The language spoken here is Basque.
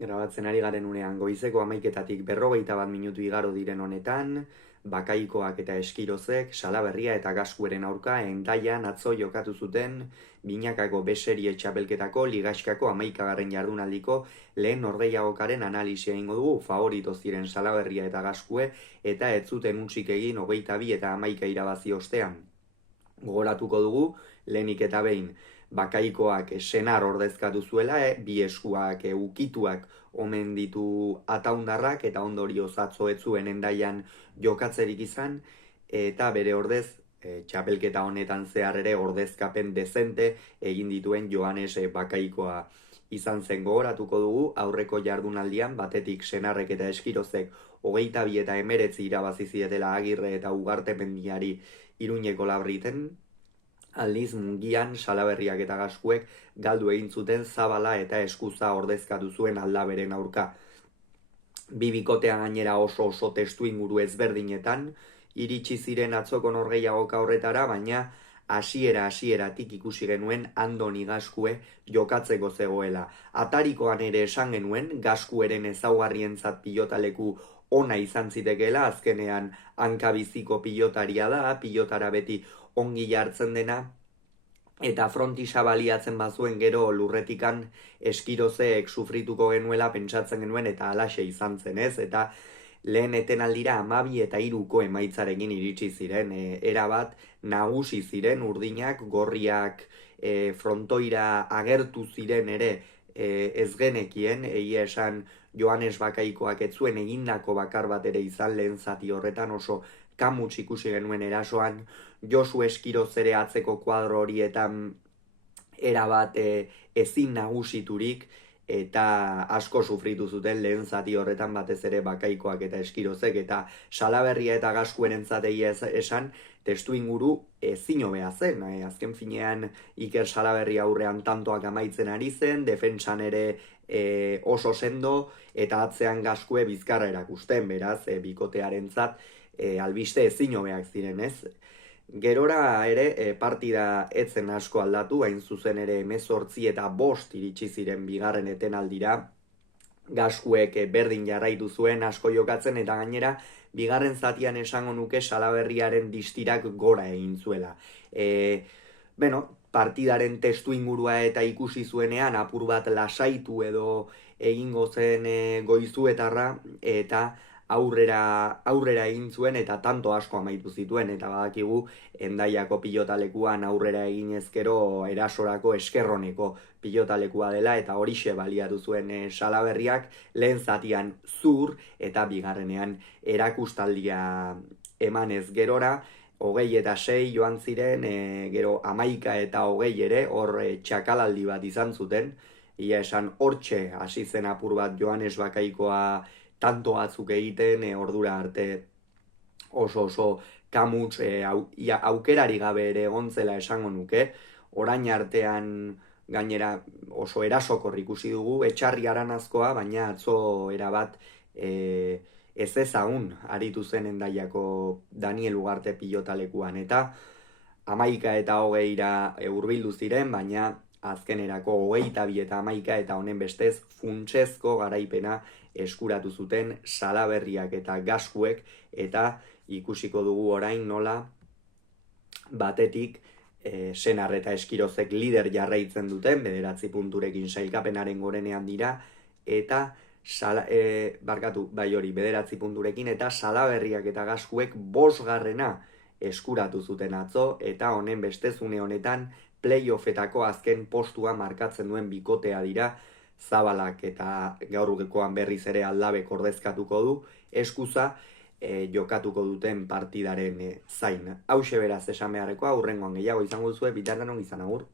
Grabatzen ari garen unean goizeko 11:41 igaro diren honetan, Bakaikoak eta Eskirozek Salaberria eta Gaskueren aurka Hendaian atzo jokatu zuten binakako B-serie txapelketako ligaxkako 11. jardunaldiko lehen norgehiagokaren analisia egingo dugu. Favorito ziren Salaberria eta Gaskue eta ez zuten hutsik egin 22 eta 11 irabazi ostean. Gogoratuko dugu, lehenik eta behin, Bakaikoak senar ordezkatu zuela, bi eskuak ukituak omen ditu ataundarrak eta ondorioz atzo ez zuen Hendaian jokatzerik izan, eta bere ordez txapelketa honetan zehar ere ordezkapen dezente egin dituen Joanes Bakaikoa izan zen. Gogoratuko dugu, aurreko jardunaldian batetik Senarrek eta Eskirozek 22 eta 19 irabazi zietela Agirre eta Ugarte Mendiari Iruñeko Labriten, aldiz Mungian Salaberriak eta Gaskuek galdu egin zuten Zabala eta Eskuza ordezkatu zuen Aldaberen aurka. Bi bikotea gainera oso testu inguru ezberdinetan iritsi ziren atzoko norgehiagoka horretara, baina hasieratik ikusi genuen Andoni Gaskue jokatzeko zegoela. Atarikoan ere esan genuen Gaskueren ezaugarrientzat pilotaleku ona izan zitekeela, azkenean hankabiziko pilotaria da, pilotara beti ongi jartzen dena, eta frontisa baliatzen bazuen gero lurretikan Eskirozek sufrituko genuela pentsatzen genuen, eta halaxe izan zen, ez? Eta lehen etenaldira 12 eta 3ko emaitzarekin iritsi ziren, erabat nagusi ziren urdinak, gorriak frontoira agertu ziren ere ez genekien, egia esan Joanes Bakaikoak ez zuen egindako bakar bat ere izan lehen zati horretan, oso kamuts ikusi genuen erasoan, Josu Eskiroz ere atzeko kuadro horietan erabat ezin nagusiturik, eta asko sufritu zuten lehen zati horretan batez ere Bakaikoak eta Eskirozek, eta Salaberria eta Gaskuerentzat esan testu inguru ezin hobea zen. Azken finean Iker Salaberria aurrean tantoak amaitzen ari zen, defentsan ere oso sendo, eta atzean Gaskue bizkarra erakusten, beraz, bikotearentzat albiste ezin hobeak ziren, ez? Gerora ere partida etzen asko aldatu, hain zuzen ere 18 eta 5 iritsi ziren bigarren etenaldira. Gaskuek berdin jarraitu zuen asko jokatzen, eta gainera bigarren zatian esango nuke Salaberriaren distirak gora egin zuela. Partidaren testu ingurua eta ikusi zuenean apur bat lasaitu edo egingo zen goizuetarra, eta aurrera egin zuen eta tanto asko amaitu zituen, eta badakigu Hendaiako pilotalekuan aurrera egin ezkero erasorako eskerroneko pilotalekua dela, eta horixe baliatu zuen Salaberriak lehen zatian zur eta bigarrenean erakustaldia emanez. Gerora 20 eta 6 joan ziren, gero 11 eta 20 ere, hor txakalaldi bat izan zuten, ia esan hortxe hasi zen apur bat Joanes Bakaikoa tanto batzuk egiten, ordura arte oso kamuts, aukerari gabe ere egontzela esango nuke. Orain artean gainera oso erasokor ikusi dugu, etxarri aranazkoa, baina atzo erabat ez ezagun aritu zen Hendaiako Daniel Ugarte pilotalekuan, eta 11 eta 20 hurbildu ziren, baina azkenerako 22 eta 11 eta honen bestez funtsezko garaipena eskuratu zuten Salaberriak eta Gaskuek, eta ikusiko dugu orain nola batetik Senar eta Eskirozek lider jarraitzen duten, 9 punturekin sailkapenaren gorenean dira, eta 9 punturekin, eta Salaberriak eta Gaskuek 5. eskuratu zuten atzo, eta honen bestez une honetan playoffetako azken postua markatzen duen bikotea dira. Zabalak eta gaurkoan berriz ere Aldabek ordezkatuko du, Eskuza jokatuko duten partidaren zain. Hauxe beraz esan beharrekoa, hurrengoan gehiago izango duzue, bitartean ongi izan, agur.